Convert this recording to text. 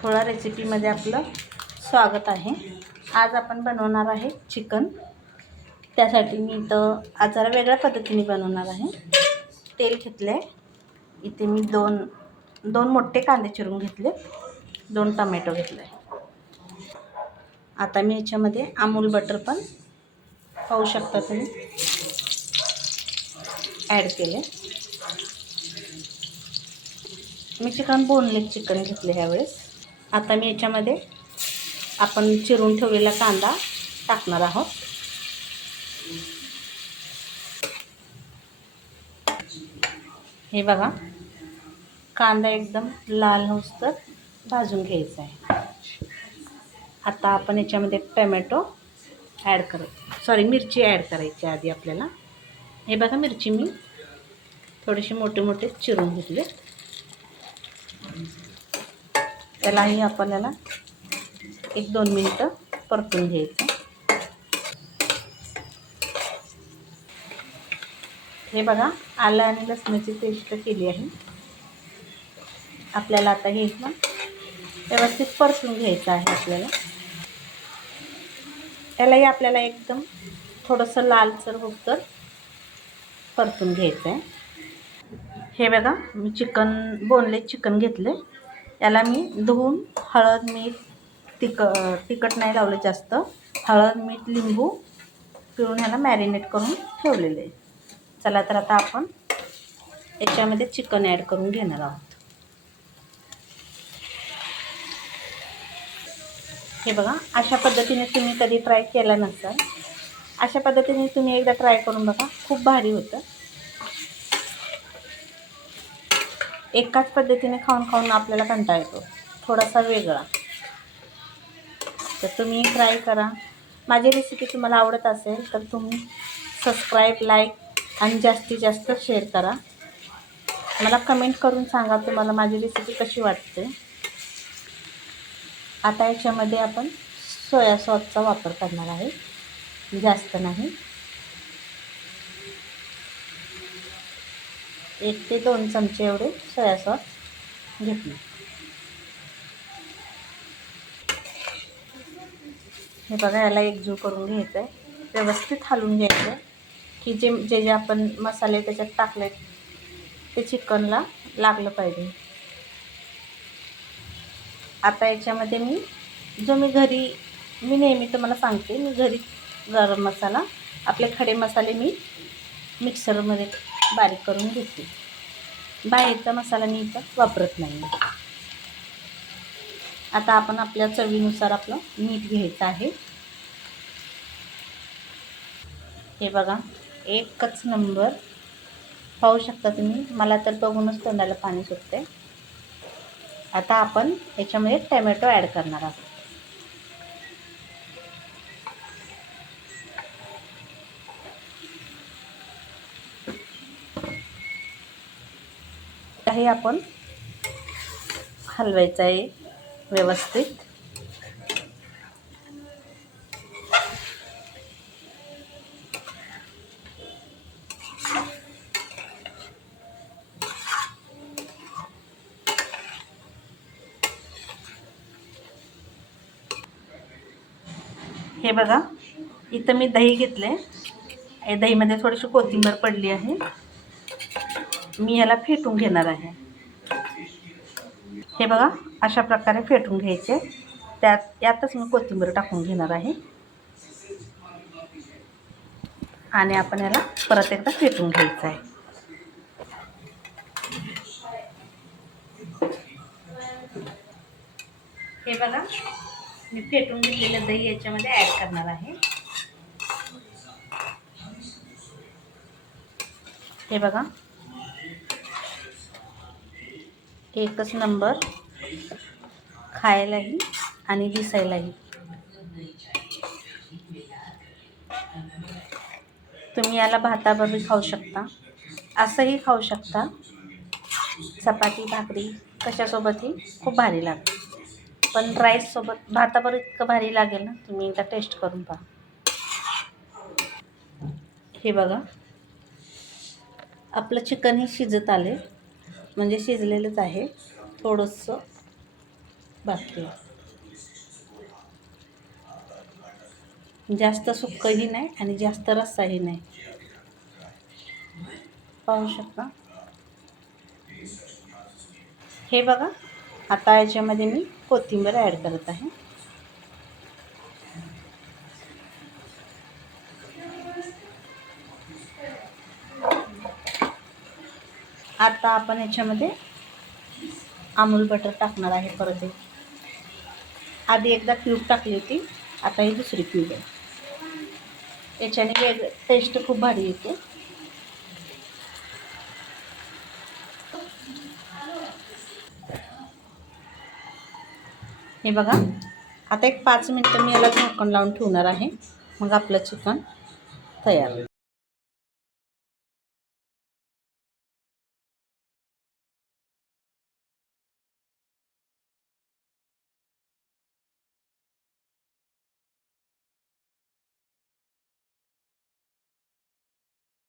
खोळा रेसिपीमध्ये आपलं स्वागत आहे. आज आपण बनवणार आहे चिकन. त्यासाठी मी इथं आज जरा वेगळ्या पद्धतीने बनवणार आहे. तेल घेतलं आहे इथे मी दोन दोन मोठे कांदे चिरून घेतले. दोन टमॅटो घेतले आता मी याच्यामध्ये अमूल बटर पण पाहू शकता तुम्ही. ॲड केले मी चिकन बोनलेस चिकन घेतले ह्यावेळेस. आता मी याच्यामध्ये आपण चिरून ठेवलेला कांदा टाकणार आहोत. हे बघा कांदा एकदम लाल होस्तर भाजून घ्यायचा आहे. आता आपण याच्यामध्ये टमॅटो ॲड कर सॉरी मिरची ॲड करायची आधी आपल्याला. हे बघा मिरची मी थोडेसे मोठे मोठे चिरून घेतले त्यालाही आपल्याला एक दोन मिनटं परतून घ्यायचं. हे बघा आलं आणि लसणाची पेस्ट केली आहे. आपल्याला आता हे ना व्यवस्थित परतून घ्यायचं आहे आपल्याला. त्यालाही आपल्याला एकदम थोडंसं लालसर होतं परतून घ्यायचं आहे हे बघा मी चिकन बोनलेस चिकन घेतले याला मी धुवून हळद मीठ तिक तिखट नाही लावलं जास्त. हळद मीठ लिंबू पिळून ह्याला मॅरिनेट करून ठेवलेले. आहे चला तर आता आपण याच्यामध्ये चिकन ॲड करून घेणार आहोत. हे बघा अशा पद्धतीने तुम्ही कधी ट्राय केला नसाल अशा पद्धतीने तुम्ही एकदा ट्राय करून बघा खूप भारी होतं. एकाच पद्धतीने खाऊन खाऊन आपल्याला कंटाळा येतो. थोडासा वेगळा. तर तुम्ही ट्राय करा. माझी रेसिपी तुम्हाला आवडत असेल तर तुम्ही सबस्क्राईब लाईक आणि जास्तीत जास्त शेअर करा. मला कमेंट करून सांगा तुम्हाला माझी रेसिपी कशी वाटते. आता याच्यामध्ये आपण सोया सॉसचा वापर करणार आहे. जास्त नाही. एक ते दोन चमचे एवढे सोया सॉस घेतले. हे बघा याला एकजीव करून घ्यायचं आहे व्यवस्थित हलवून घ्यायचं की जे जे जे आपण मसाले त्याच्यात टाकले ते चिकनला लागलं पाहिजे. आता याच्यामध्ये मी जो मी घरी मी नेहमी तुम्हाला सांगते मी घरी गरम मसाला आपले खडे मसाले मी मिक्सरमध्ये बारीक करून घेते. बाहेरचा मसाला मी इथं वापरत नाही आता आपण आपल्या चवीनुसार आपलं मीठ घ्यायचं आहे. हे बघा एकच नंबर. पाहू शकता तुम्ही मला तर बघूनच तोंडाला पाणी सुटते आता आपण याच्यामध्ये टमॅटो ॲड करणार आहोत. हे आपण हलवायचं आहे व्यवस्थित. हे बघा इथं मी दही घेतले आहे दहीमध्ये थोडीशी कोथिंबीर पडली आहे. मी ह्याला फेटून घेणार आहे. हे बघा अशा प्रकारे फेटून घ्यायचे. त्यात यातच मी कोथिंबीर टाकून घेणार आहे. आणि आपण याला परत एकदा फेटून घ्यायचं आहे. हे बघा मी फेटून घेतलेलं दही याच्यामध्ये ॲड करणार आहे. हे बघा एकच नंबर. खायलाही आणि दिसायलाही. तुम्ही याला भाताबरोबर खाऊ शकता. असंही खाऊ शकता. चपाती भाकरी कशासोबतही खूप भारी लागते. पण राईससोबत भाताबरोबर इतकं भारी लागेल ना तुम्ही एकदा टेस्ट करून पहा. हे बघा. आपलं चिकन हे शिजत आले म्हणजे शिजलेलंच आहे. थोडंसं बाकी जास्त सुक्कही नाही आणि जास्त रस्साही नाही. पाहू शकता? हे बघा आता याच्यामध्ये मी कोथिंबीर ॲड करत आहे. आता आपण याच्यामध्ये अमूल बटर टाकणार आहे परत एक. आधी एकदा क्यूब टाकली होती आता ही दुसरी क्यूब आहे. याच्याने वेग टेस्ट खूप भारी येते. हे बघा आता एक पाच मिनटं मी याला झाकण लावून ठेवणार आहे. मग आपलं चिकन तयार.